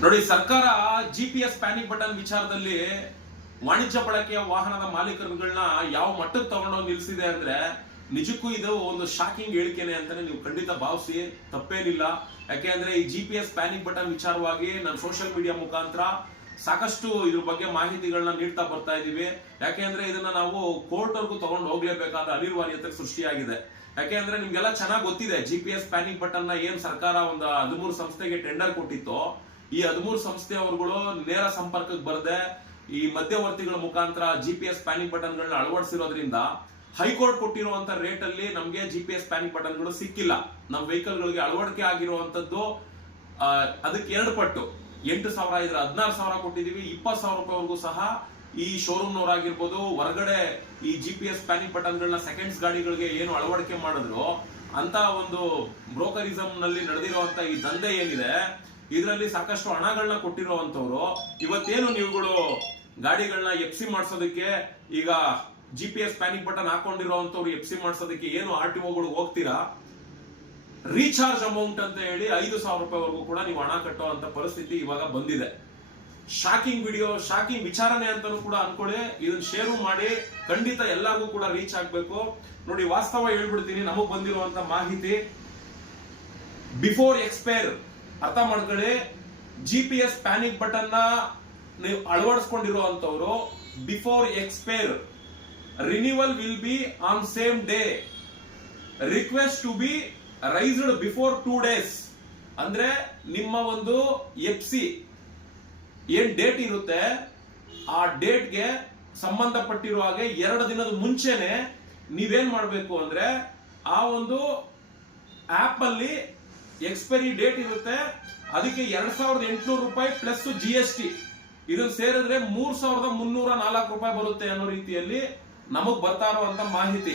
ನೋಡಿ, ಸರ್ಕಾರ G P S panic button ವಿಚಾರದಲ್ಲಿ ವಾಣಿಜ್ಯ ಬಳಕೆಯ ವಾಹನದ ಮಾಲೀಕರುಗಳನ್ನ ಯಾವ ಮಟ್ಟಕ್ಕೆ ತಗೊಂಡೋಗಿ ನಿಲ್ಸಿದೆ ಅಂದ್ರೆ ನಿಜಕ್ಕೂ ಇದು ಒಂದು ಶಾಕಿಂಗ್ ಹೇಳಿಕೆನೆ ಅಂತಾನೆ ನೀವು ಖಂಡಿತ ಭಾವಿಸಿ, ತಪ್ಪೇನಿಲ್ಲ. ಯಾಕೆ ಅಂದ್ರೆ ಈ G P S panic button ವಿಚಾರವಾಗಿ ನಾನು ಸೋಷಿಯಲ್ ಮೀಡಿಯಾ ಮುಖಾಂತರ ಸಾಕಷ್ಟು ಇದ್ರ ಬಗ್ಗೆ ಮಾಹಿತಿಗಳನ್ನ ನೀಡ್ತಾ ಬರ್ತಾ ಇದೀವಿ ಯಾಕೆ ಅಂದ್ರೆ ಇದನ್ನ ನಾವು ಕೋರ್ಟ್ ವರ್ಗೂ ತಗೊಂಡು ಹೋಗ್ಲೇಬೇಕಾದ ಅನಿವಾರ್ಯತೆ ಸೃಷ್ಟಿಯಾಗಿದೆ. ಯಾಕೆ ಅಂದ್ರೆ ನಿಮ್ಗೆಲ್ಲ ಚೆನ್ನಾಗಿ ಗೊತ್ತಿದೆ ಜಿ ಪಿ ಎಸ್ ಪ್ಯಾನಿಕ್ ಬಟನ್ನ ಏನ್ ಸರ್ಕಾರ ಒಂದು ಹದಿಮೂರು ಸಂಸ್ಥೆಗೆ ಟೆಂಡರ್ ಕೊಟ್ಟಿತ್ತು ಈ ಹದಿಮೂರು ಸಂಸ್ಥೆಯವರುಗಳು ನೇರ ಸಂಪರ್ಕಕ್ಕೆ ಬರದೆ ಈ ಮಧ್ಯವರ್ತಿಗಳ ಮುಖಾಂತರ ಜಿ ಪಿ ಎಸ್ ಪ್ಯಾನಿಂಗ್ ಬಟನ್ಗಳನ್ನ ಅಳವಡಿಸಿರೋದ್ರಿಂದ ಹೈಕೋರ್ಟ್ ಕೊಟ್ಟಿರುವಂತ ರೇಟ್ ಅಲ್ಲಿ ನಮಗೆ ಜಿ ಪಿ ಎಸ್ ಪ್ಯಾನಿಂಗ್ ಬಟನ್ಗಳು ಸಿಕ್ಕಿಲ್ಲ. ನಮ್ಮ ವೆಹಿಕಲ್ಗಳಿಗೆ ಅಳವಡಿಕೆ ಆಗಿರುವಂತದ್ದು ಅದಕ್ಕೆ ಎರಡು ಪಟ್ಟು. ಎಂಟು ಸಾವಿರ ಇದ್ರೆ ಹದಿನಾರು ಸಾವಿರ ಕೊಟ್ಟಿದೀವಿ ಇಪ್ಪತ್ತು ಸಾವಿರ ರೂಪಾಯಿವರೆಗೂ ಸಹ ಈ ಶೋರೂಮ್ ನವರಾಗಿರ್ಬೋದು ಹೊರಗಡೆ ಈ ಜಿ ಪಿ ಎಸ್ ಪ್ಯಾನಿಂಗ್ ಬಟನ್ಗಳನ್ನ ಸೆಕೆಂಡ್ಸ್ ಗಾಡಿಗಳಿಗೆ ಏನು ಅಳವಡಿಕೆ ಮಾಡಿದ್ರು ಅಂತ ಒಂದು ಬ್ರೋಕರಿಸಂ ನಲ್ಲಿ ನಡೆದಿರುವಂತ ಈ ದಂಧೆ ಏನಿದೆ ಇದರಲ್ಲಿ ಸಾಕಷ್ಟು ಹಣಗಳನ್ನ ಕೊಟ್ಟಿರುವಂತವ್ರು ಇವತ್ತೇನು ನೀವುಗಳು ಗಾಡಿಗಳನ್ನ ಎಫ್ ಸಿ ಮಾಡಿಸೋದಕ್ಕೆ ಈಗ G P S panic button ಹಾಕೊಂಡಿರುವಂತವ್ರು F C ಮಾಡಿಸೋದಕ್ಕೆ ಏನು ಆರ್ ಟಿ ಹೋಗ್ತೀರಾ? ರೀಚಾರ್ಜ್ ಅಮೌಂಟ್ ಅಂತ ಹೇಳಿ ಐದು ಸಾವಿರ ರೂಪಾಯಿವರೆಗೂ ಕೂಡ ನೀವು ಹಣ ಕಟ್ಟುವಂತ ಪರಿಸ್ಥಿತಿ ಇವಾಗ ಬಂದಿದೆ. ಶಾಕಿಂಗ್ ವಿಡಿಯೋ ಶಾಕಿಂಗ್ ವಿಚಾರಣೆ ಅಂತಾನೂ ಕೂಡ ಅನ್ಕೊಳ್ಳಿ. ಇದನ್ನ ಶೇರು ಮಾಡಿ, ಖಂಡಿತ ಎಲ್ಲರಿಗೂ ಕೂಡ ರೀಚ್ ಆಗ್ಬೇಕು. ನೋಡಿ, ವಾಸ್ತವ ಹೇಳ್ಬಿಡ್ತೀನಿ, ನಮಗ್ ಬಂದಿರುವಂತ ಮಾಹಿತಿ. ಬಿಫೋರ್ ಎಕ್ಸ್ಪೈರ್ ಅರ್ಥ ಮಾಡ್ಕೊಳ್ಳಿ. G P S panic button ನೀವು ಅಳವಡಿಸ್ಕೊಂಡಿರುವಂತವ್ರು before expire renewal will be on same day request to be raised before two days ಅಂದ್ರೆ ನಿಮ್ಮ ಒಂದು ಎಫ್ ಸಿ ಏನ್ ಡೇಟ್ ಇರುತ್ತೆ, ಆ ಡೇಟ್ಗೆ ಸಂಬಂಧಪಟ್ಟಿರುವ ಹಾಗೆ ಎರಡು ದಿನದ ಮುಂಚೆನೆ ನೀವೇನ್ ಮಾಡಬೇಕು ಅಂದ್ರೆ, ಆ ಒಂದು ಆಪ್ ಅಲ್ಲಿ ಎಕ್ಸ್ಪೈರಿ ಡೇಟ್ ಇರುತ್ತೆ. ಅದಕ್ಕೆ ಎರಡ್ ಸಾವಿರದ ಎಂಟುನೂರು ರೂಪಾಯಿ ಪ್ಲಸ್ ಜಿ ಎಸ್ ಟಿ ಇದನ್ನ ಸೇರಿದ್ರೆ ಮೂರ್ ಸಾವಿರದ ಮುನ್ನೂರ ನಾಲ್ಕು ರೂಪಾಯಿ ಬರುತ್ತೆ ಅನ್ನೋ ರೀತಿಯಲ್ಲಿ ನಮಗ್ ಬರ್ತಾ ಇರುವಂತ ಮಾಹಿತಿ.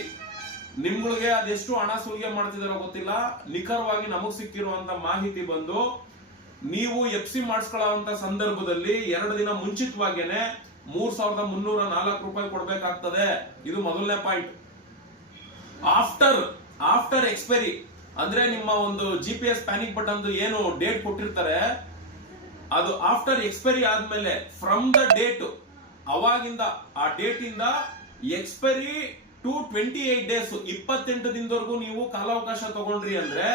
ನಿಮ್ಗಳಿಗೆ ಅದೆಷ್ಟು ಹಣ ಸುಲಿಗೆ ಮಾಡ್ತಿದಾರೋ ಗೊತ್ತಿಲ್ಲ. ನಿಖರವಾಗಿ ನಮಗ್ ಸಿಕ್ಕಿರುವಂತ ಮಾಹಿತಿ ಬಂದು ನೀವು ಎಫ್ ಸಿ ಮಾಡಿಸ್ಕೊಳ್ಳುವಂತ ಸಂದರ್ಭದಲ್ಲಿ ಎರಡು ದಿನ ಮುಂಚಿತವಾಗೇನೆ ಮೂರ್ ಸಾವಿರದ ಮುನ್ನೂರ ನಾಲ್ಕು ರೂಪಾಯಿ ಕೊಡ್ಬೇಕಾಗ್ತದೆ. ಇದು ಮೊದಲನೇ ಪಾಯಿಂಟ್ ಆಫ್ಟರ್ ಆಫ್ಟರ್ ಎಕ್ಸ್ಪೈರಿ ಅಂದ್ರೆ ನಿಮ್ಮ ಒಂದು G P S panic button ಏನು ಡೇಟ್ ಕೊಟ್ಟಿರ್ತಾರೆ, ಅದು ಆಫ್ಟರ್ ಎಕ್ಸ್ಪೈರಿ ಆದ್ಮೇಲೆ ಫ್ರಮ್ ದ ಡೇಟ್ ಅವಾಗಿಂದ, ಆ ಡೇಟ್ ಇಂದ expiry to twenty eight days ಇಪ್ಪತ್ತೆಂಟು ದಿನದವರೆಗೂ ನೀವು ಕಾಲಾವಕಾಶ ತಗೊಂಡ್ರಿ ಅಂದ್ರೆ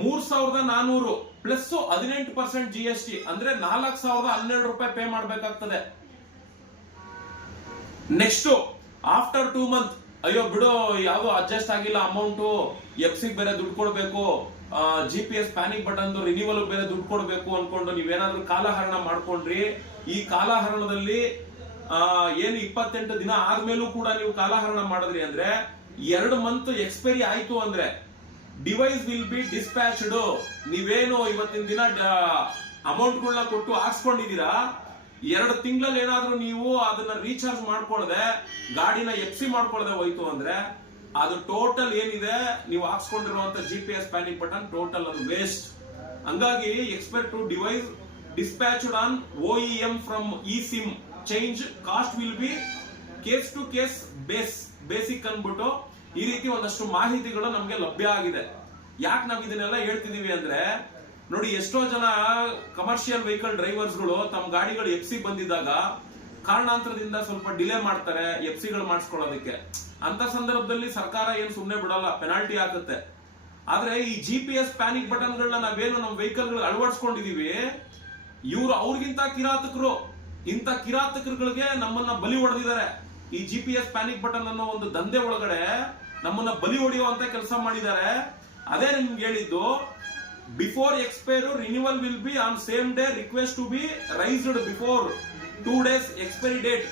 ಮೂರ್ ಸಾವಿರದ ನಾನೂರು ಪ್ಲಸ್ ಹದಿನೆಂಟು ಪರ್ಸೆಂಟ್ ಜಿ ಎಸ್ ಟಿ ಅಂದ್ರೆ ನಾಲ್ಕು ಸಾವಿರದ ಹನ್ನೆರಡು ರೂಪಾಯಿ ಪೇ ಮಾಡಬೇಕಾಗ್ತದೆ. ನೆಕ್ಸ್ಟ್ ಆಫ್ಟರ್ ಟೂ ಮಂತ್ ಅಯ್ಯೋ ಬಿಡು, ಯಾವ್ದು ಅಡ್ಜಸ್ಟ್ ಆಗಿಲ್ಲ ಅಮೌಂಟ್ ಎಫ್ ಸಿ ಬೇರೆ ದುಡ್ಡು ಕೊಡ್ಬೇಕು. G P S panic button renewal ಬೇರೆ ದುಡ್ಡು ಕೊಡ್ಬೇಕು ಅನ್ಕೊಂಡು ನೀವೇನಾದ್ರೂ ಕಾಲಹರಣ ಮಾಡ್ಕೊಂಡ್ರಿ. ಈ ಕಾಲಹರಣದಲ್ಲಿ ಏನು ಇಪ್ಪತ್ತೆಂಟು ದಿನ ಆದ್ಮೇಲೂ ಕೂಡ ನೀವು ಕಾಲಹರಣ ಮಾಡಿದ್ರಿ ಅಂದ್ರೆ, ಎರಡು ಮಂತ್ ಎಕ್ಸ್ಪೈರಿ ಆಯ್ತು ಅಂದ್ರೆ ಡಿವೈಸ್ ವಿಲ್ ಬಿ ಡಿಸ್ಪ್ಯಾಚ್ಡ್ ನೀವೇನು ಇವತ್ತಿನ ದಿನ ಅಮೌಂಟ್ಗಳನ್ನ ಕೊಟ್ಟು ಹಾಕ್ಸ್ಕೊಂಡಿದೀರಾ ಎರಡು ತಿಂಗಳಲ್ಲಿ ಏನಾದ್ರೂ ನೀವು ಅದನ್ನ ರೀಚಾರ್ಜ್ ಮಾಡ್ಕೊಳ್ಳದೆ ಗಾಡಿನ ಎಫ್ ಮಾಡ್ಕೊಳ್ಳದೆ ಹೋಯ್ತು ಅಂದ್ರೆ ಅದು ಟೋಟಲ್ ಏನಿದೆ, ನೀವು ಹಾಕ್ಸ್ಕೊಂಡಿರುವಂತ G P S panic button total ಅದು ವೇಸ್ಟ್ ಹಂಗಾಗಿ expect to device dispatched on O M from E SIM change cost will be case to case base basic ಅನ್ಬಿಟ್ಟು ಈ ರೀತಿ ಒಂದಷ್ಟು ಮಾಹಿತಿಗಳು ನಮ್ಗೆ ಲಭ್ಯ ಆಗಿದೆ. ಯಾಕೆ ನಾವು ಇದನ್ನೆಲ್ಲ ಹೇಳ್ತಿದೀವಿ ಅಂದ್ರೆ ನೋಡಿ, ಎಷ್ಟೋ ಜನ ಕಮರ್ಷಿಯಲ್ ವೆಹಿಕಲ್ ಡ್ರೈವರ್ಸ್ಗಳು ತಮ್ಮ ಗಾಡಿಗಳು ಎಫ್ ಸಿ ಬಂದಿದ್ದಾಗ ಕಾರಣಾಂತರದಿಂದ ಸ್ವಲ್ಪ ಡಿಲೇ ಮಾಡ್ತಾರೆ ಎಫ್ ಸಿಗಳು ಮಾಡಿಸ್ಕೊಳ್ಳೋದಕ್ಕೆ. ಅಂತ ಸಂದರ್ಭದಲ್ಲಿ ಸರ್ಕಾರ ಏನ್ ಸುಮ್ಮನೆ ಬಿಡಲ್ಲ ಪೆನಾಲ್ಟಿ ಆಗುತ್ತೆ ಆದ್ರೆ ಈ G P S panic button ಗಳನ್ನ ನಾವೇನು ನಮ್ಮ ವೆಹಿಕಲ್ಗಳು ಅಳವಡಿಸ್ಕೊಂಡಿದೀವಿ, ಇವ್ರು ಅವ್ರಿಗಿಂತ ಕಿರಾತಕರು. ಇಂಥ ಕಿರಾತಕರುಗಳಿಗೆ ನಮ್ಮನ್ನ ಬಲಿ ಹೊಡೆದಿದ್ದಾರೆ. ಈ G P S panic button ಅನ್ನೋ ಒಂದು ದಂಧೆ ಒಳಗಡೆ ನಮ್ಮನ್ನ ಬಲಿ ಹೊಡೆಯುವಂತ ಕೆಲಸ ಮಾಡಿದ್ದಾರೆ. ಅದೇ ನಿಮ್ಗೆ ಹೇಳಿದ್ದು before expire renewal will be on same day request to be raised before two days expiry date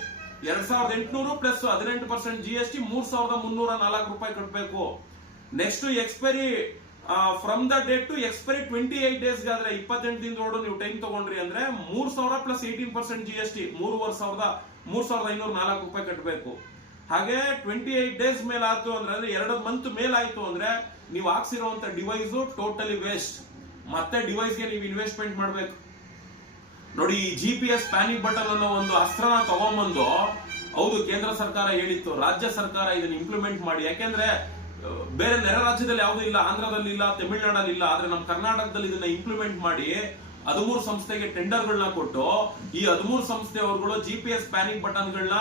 ಎರಡ್ ಸಾವಿರದ ಎಂಟುನೂರು ಪ್ಲಸ್ ಹದಿನೆಂಟು ಪರ್ಸೆಂಟ್ ಜಿ ಎಸ್ ಟಿ ಮೂರ್ ಸಾವಿರದ ಮುನ್ನೂರ ನಾಲ್ಕು ರೂಪಾಯಿ ಕಟ್ಟಬೇಕು next expiry from the date to expiry twenty eight days ಆದ್ರೆ ಇಪ್ಪತ್ತೆಂಟು ದಿನದೊಳಗೆ ನೀವು ಟೈಮ್ ತಗೊಂಡ್ರಿ ಅಂದ್ರೆ ಮೂರ್ ಸಾವಿರ plus eighteen percent G S T ಮೂರುವರೆ ಸಾವಿರದ, ಮೂರ್ ಸಾವಿರದ ಐನೂರ ನಾಲ್ಕು ರೂಪಾಯಿ ಕಟ್ಟಬೇಕು ಹಾಗೆ ಟ್ವೆಂಟಿ ಏಟ್ ಡೇಸ್ ಮೇಲೆ ಆಯ್ತು ಅಂದ್ರೆ ಎರಡು ಮಂತ್ ಮೇಲಾಯ್ತು ಅಂದ್ರೆ, ನೀವು ಹಾಕ್ಸಿರುವಂತ ಡಿವೈಸ್ ಟೋಟಲಿ ವೇಸ್ಟ್ ಮತ್ತೆ ಡಿವೈಸ್ಗೆ ನೀವು ಇನ್ವೆಸ್ಟ್ಮೆಂಟ್ ಮಾಡಬೇಕು. ನೋಡಿ, ಈ G P S panic button ಅನ್ನೋ ಒಂದು ಅಸ್ತ್ರನ ತಗೊಂಬಂದು, ಹೌದು, ಕೇಂದ್ರ ಸರ್ಕಾರ ಹೇಳಿತ್ತು, ರಾಜ್ಯ ಸರ್ಕಾರ ಇದನ್ನ ಇಂಪ್ಲಿಮೆಂಟ್ ಮಾಡಿ. ಯಾಕೆಂದ್ರೆ ಬೇರೆ ನೆರೆ ರಾಜ್ಯದಲ್ಲಿ ಯಾವುದೂ ಇಲ್ಲ, ಆಂಧ್ರದಲ್ಲಿ ಇಲ್ಲ, ತಮಿಳುನಾಡಲ್ಲಿ ಇಲ್ಲ, ಆದ್ರೆ ನಮ್ಮ ಕರ್ನಾಟಕದಲ್ಲಿ ಇದನ್ನ ಇಂಪ್ಲಿಮೆಂಟ್ ಮಾಡಿ, ಹದಿಮೂರು ಸಂಸ್ಥೆಗೆ ಟೆಂಡರ್ಗಳನ್ನ ಕೊಟ್ಟು, ಈ ಹದಿಮೂರು ಸಂಸ್ಥೆಯವರುಗಳು ಜಿ ಪಿ ಎಸ್ ಪ್ಯಾನಿಕ್ ಬಟನ್ಗಳನ್ನ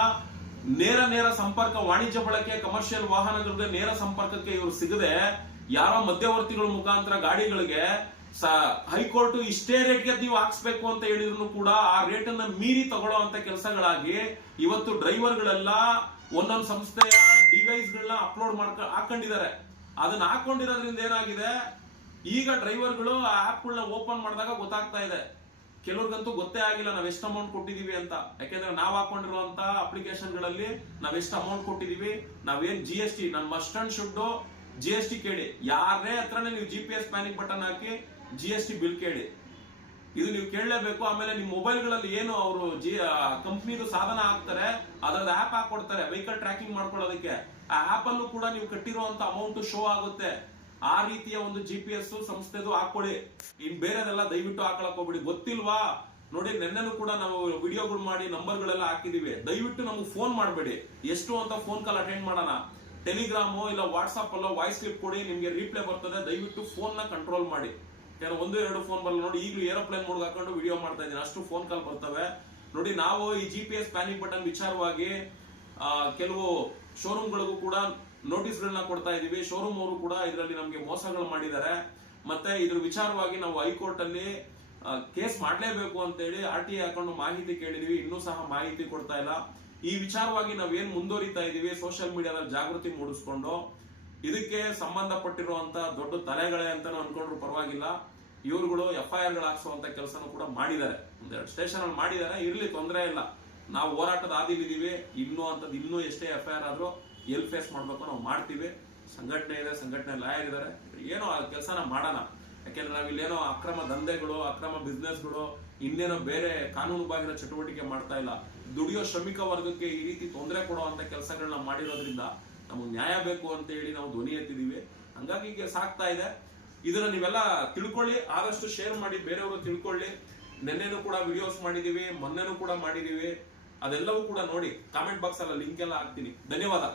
ನೇರ ನೇರ ಸಂಪರ್ಕ, ವಾಣಿಜ್ಯ ಬಳಕೆ ಕಮರ್ಷಿಯಲ್ ವಾಹನಗಳಿಗೆ ನೇರ ಸಂಪರ್ಕಕ್ಕೆ ಇವರು ಸಿಗದೆ, ಯಾರೋ ಮಧ್ಯವರ್ತಿಗಳ ಮುಖಾಂತರ ಗಾಡಿಗಳಿಗೆ ಹೈಕೋರ್ಟ್ ಇಷ್ಟೇ ರೇಟ್ಗೆ ನೀವು ಹಾಕ್ಸ್ಬೇಕು ಅಂತ ಹೇಳಿದ್ರು ಕೂಡ ಆ ರೇಟ್ ಅನ್ನ ಮೀರಿ ತಗೊಳ್ಳೋ ಅಂತ ಕೆಲಸಗಳಾಗಿ ಇವತ್ತು ಡ್ರೈವರ್ಗಳೆಲ್ಲ ಒಂದೊಂದು ಸಂಸ್ಥೆಯ ಡಿವೈಸ್ ಗಳನ್ನ ಅಪ್ಲೋಡ್ ಮಾಡ್ಕ, ಹಾಕೊಂಡಿದ್ದಾರೆ. ಅದನ್ನ ಹಾಕೊಂಡಿರೋದ್ರಿಂದ ಏನಾಗಿದೆ? ಈಗ ಡ್ರೈವರ್ಗಳು ಆ ಆಪ್ಗಳನ್ನ ಓಪನ್ ಮಾಡಿದಾಗ ಗೊತ್ತಾಗ್ತಾ ಇದೆ. ಕೆಲವ್ರಿಗಂತೂ ಗೊತ್ತೇ ಆಗಿಲ್ಲ ನಾವ್ ಎಷ್ಟು ಅಮೌಂಟ್ ಕೊಟ್ಟಿದೀವಿ ಅಂತ. ಯಾಕೆಂದ್ರೆ ನಾವ್ ಹಾಕೊಂಡಿರುವಂತ ಅಪ್ಲಿಕೇಶನ್ಗಳಲ್ಲಿ ನಾವ್ ಎಷ್ಟು ಅಮೌಂಟ್ ಕೊಟ್ಟಿದೀವಿ. ನಾವೇನ್ ಜಿ ಎಸ್ ಟಿ ನನ್ must and should G S T ಕೇಳಿ. ಯಾರೇ ಹತ್ರನೇ ನೀವು G P S panic button ಹಾಕಿ ಜಿ ಎಸ್ ಟಿ ಬಿಲ್ ಕೇಳಿ. ಇದು ನೀವು ಕೇಳಲೇಬೇಕು, ಆಮೇಲೆ ನಿಮ್ಮ ಮೊಬೈಲ್ಗಳಲ್ಲಿ ಏನು ಅವರು ಜಿ ಕಂಪ್ನಿದು ಸಾಧನ ಹಾಕ್ತಾರೆ, ಅದ್ರದ್ದು ಆಪ್ ಹಾಕೊಡ್ತಾರೆ ವೆಹಿಕಲ್ ಟ್ರ್ಯಾಕಿಂಗ್ ಮಾಡ್ಕೊಳ್ಳೋದಕ್ಕೆ. ಆ ಆಪ್ ಅಲ್ಲೂ ಕೂಡ ನೀವು ಕಟ್ಟಿರುವಂತ ಅಮೌಂಟ್ ಶೋ ಆಗುತ್ತೆ. ಆ ರೀತಿಯ ಒಂದು ಜಿ ಪಿ ಎಸ್ ಸಂಸ್ಥೆದು ಹಾಕೊಳ್ಳಿ ಇನ್ ಬೇರೆದೆಲ್ಲ ದಯವಿಟ್ಟು ಹಾಕೊಳಕ್ ಹೋಗ್ಬಿಡಿ. ಗೊತ್ತಿಲ್ವಾ? ನೋಡಿ, ನೆನ್ನೆನೂ ಕೂಡ ನಾವು ವಿಡಿಯೋಗಳು ಮಾಡಿ ನಂಬರ್ಗಳೆಲ್ಲ ಹಾಕಿದೀವಿ. ದಯವಿಟ್ಟು ನಮ್ಗೆ ಫೋನ್ ಮಾಡಬೇಡಿ. ಎಷ್ಟು ಅಂತ ಫೋನ್ ಕಾಲ್ ಅಟೆಂಡ್ ಮಾಡೋಣ. ಟೆಲಿಗ್ರಾಮು ಇಲ್ಲ ವಾಟ್ಸಪ್ ಅಲ್ಲೋ ವಾಯ್ಸ್ ಕ್ಲಿಪ್ ಕೊಡಿ, ನಿಮಗೆ ರೀಪ್ಲೇ ಬರ್ತದೆ. ದಯವಿಟ್ಟು ಫೋನ್ನ ಕಂಟ್ರೋಲ್ ಮಾಡಿ. ಯಾರು ಒಂದು ಎರಡು ಫೋನ್ ಬರಲ್ಲ. ನೋಡಿ, ಈಗಲೂ ಏರೋಪ್ಲೇನ್ ಮೋಡ್ ಹಾಕೊಂಡು ವಿಡಿಯೋ ಮಾಡ್ತಾ ಇದ್ದೀನಿ. ಅಷ್ಟು ಫೋನ್ ಕಾಲ್ ಬರ್ತವೆ. ನೋಡಿ, ನಾವು ಈ G P S panic button ವಿಚಾರವಾಗಿ ಕೆಲವು ಶೋರೂಮ್ಗಳಿಗೂ ಕೂಡ ನೋಟಿಸ್ಗಳನ್ನ ಕೊಡ್ತಾ ಇದೀವಿ ಶೋರೂಮ್ ಅವರು ಕೂಡ ಇದರಲ್ಲಿ ನಮಗೆ ಮೋಸಗಳು ಮಾಡಿದ್ದಾರೆ. ಮತ್ತೆ ಇದ್ರ ವಿಚಾರವಾಗಿ ನಾವು ಹೈಕೋರ್ಟ್ ಅಲ್ಲಿ ಕೇಸ್ ಮಾಡಲೇಬೇಕು ಅಂತೇಳಿ ಆರ್ ಟಿ ಹಾಕೊಂಡು ಮಾಹಿತಿ ಕೇಳಿದೀವಿ. ಇನ್ನೂ ಸಹ ಮಾಹಿತಿ ಕೊಡ್ತಾ ಇಲ್ಲ. ಈ ವಿಚಾರವಾಗಿ ನಾವೇನ್ ಮುಂದುವರಿತಾ ಇದೀವಿ ಸೋಷಿಯಲ್ ಮೀಡಿಯಾದಲ್ಲಿ ಜಾಗೃತಿ ಮೂಡಿಸ್ಕೊಂಡು. ಇದಕ್ಕೆ ಸಂಬಂಧಪಟ್ಟಿರುವಂತ ದೊಡ್ಡ ತಲೆಗಳೇ ಅಂತಾನು ಅನ್ಕೊಂಡ್ರು ಪರವಾಗಿಲ್ಲ. ಇವರುಗಳು ಎಫ್ ಐ ಆರ್ಗಳು ಹಾಕ್ಸುವಂತ ಕೆಲಸನೂ ಕೂಡ ಮಾಡಿದ್ದಾರೆ. ಒಂದೆರಡು ಸ್ಟೇಷನ್ ಅಲ್ಲಿ ಮಾಡಿದ್ದಾರೆ. ಇರ್ಲಿ ತೊಂದರೆ ಇಲ್ಲ. ನಾವು ಹೋರಾಟದ ಆದಿಲಿದ್ದೀವಿ ಇನ್ನೂ ಅಂತದ್ ಇನ್ನೂ ಎಷ್ಟೇ ಎಫ್ ಐ ಆರ್ ಆದ್ರೂ ಎಲ್ ಫೇಸ್ ಮಾಡ್ಬೇಕು ನಾವು ಮಾಡ್ತೀವಿ. ಸಂಘಟನೆ ಇದೆ, ಸಂಘಟನೆ ಲಾಯರ್ ಇದ್ದಾರೆ ಏನೋ ಆ ಕೆಲಸನ ಮಾಡೋಣ. ಯಾಕೆಂದ್ರೆ ನಾವ್ ಇಲ್ಲೇನೋ ಅಕ್ರಮ ದಂಧೆಗಳು, ಅಕ್ರಮ ಬಿಸ್ನೆಸ್ಗಳು ಇನ್ನೇನೋ ಬೇರೆ ಕಾನೂನು ಬಾಹಿರ ಚಟುವಟಿಕೆ ಮಾಡ್ತಾ ಇಲ್ಲ. ದುಡಿಯೋ ಶ್ರಮಿಕ ವರ್ಗಕ್ಕೆ ಈ ರೀತಿ ತೊಂದರೆ ಕೊಡುವಂತ ಕೆಲಸಗಳನ್ನ ಮಾಡಿರೋದ್ರಿಂದ ನಮಗೆ ನ್ಯಾಯ ಬೇಕು ಅಂತ ಹೇಳಿ ನಾವು ಧ್ವನಿ ಎತ್ತಿದೀವಿ. ಹಂಗಾಗಿ ಈಗ ಸಾಕ್ತಾ ಇದೆ. ಇದನ್ನ ನೀವೆಲ್ಲ ತಿಳ್ಕೊಳ್ಳಿ, ಆದಷ್ಟು ಶೇರ್ ಮಾಡಿ, ಬೇರೆಯವರು ತಿಳ್ಕೊಳ್ಳಿ. ನಿನ್ನೆನೂ ಕೂಡ ವಿಡಿಯೋಸ್ ಮಾಡಿದೀವಿ, ಮೊನ್ನೆನೂ ಕೂಡ ಮಾಡಿದೀವಿ. ಅದೆಲ್ಲವೂ ಕೂಡ ನೋಡಿ ಕಾಮೆಂಟ್ ಬಾಕ್ಸ್ ಅಲ್ಲ ಲಿಂಕ್ ಎಲ್ಲ ಹಾಕ್ತೀನಿ. ಧನ್ಯವಾದ.